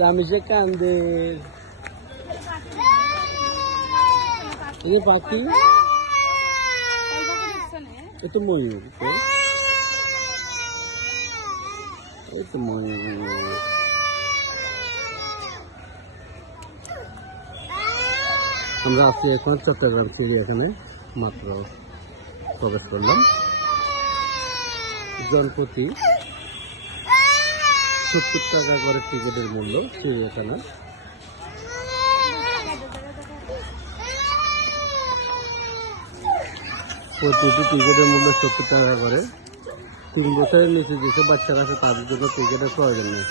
রামেশে কান্দে এই পাখি এ তো ময়ূর এই তো ময়ূর আমরা আছি এখন চট্টগ্রাম চিড়িয়াখানায় মাত্র প্রবেশ করলাম জনপ্রতি 70 টাকা করে টিকিটের মূল্য চিড়িয়াখানা প্রতিটি টিকিটের মূল্য 70 টাকা করে 3 বছরের নিচে যেসব বাচ্চারা আছে তাদের জন্য টিকিটের প্রয়োজন নেই।